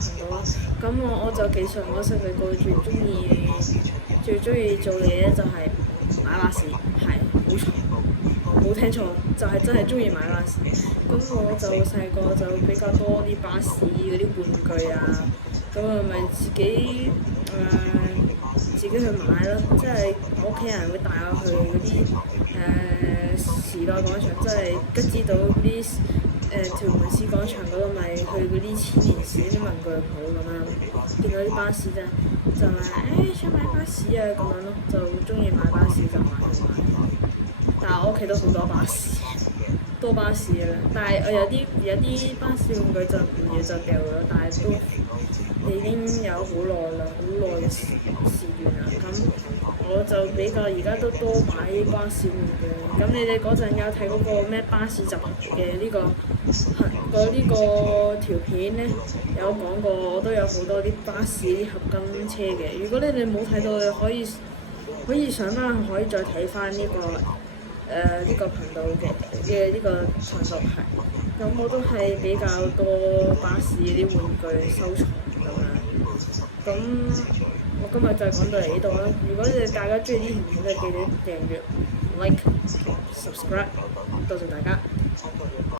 頻道啦。咁我就其實我細細個最中意做嘅嘢就係買巴士，係冇錯，冇聽錯，就係真係中意買巴士。咁我就細個就比較多啲巴士嗰啲玩具啊，咁咪自己去買咯，即係我屋企人會帶我去嗰啲時代廣場，即係吉之島嗰啲屯門市廣場嗰度，咪去嗰啲千年史啲文具鋪咁樣，見到啲巴士就話想買巴士啊咁樣咯，就中意買巴士就買。但係我屋企都好多巴士，多巴士嘅啦。但係我有啲巴士玩具就唔要就掉咗，但係都已經有好耐啦，好耐嘅時段啦。咁我就比較而家都多買啲巴士玩具。咁你哋嗰陣有睇嗰個咩巴士集合嘅呢個條片咧，有講過我都有好多啲巴士合金車嘅。如果你哋冇睇到，你可以上翻去，可以再睇翻呢個頻道嘅呢個頻道係。咁我都係比較多巴士啲玩具收藏咁樣。咁我今日就講到嚟呢度啦。如果你哋大家中意啲影片，就記得訂閱、like、subscribe，多謝大家。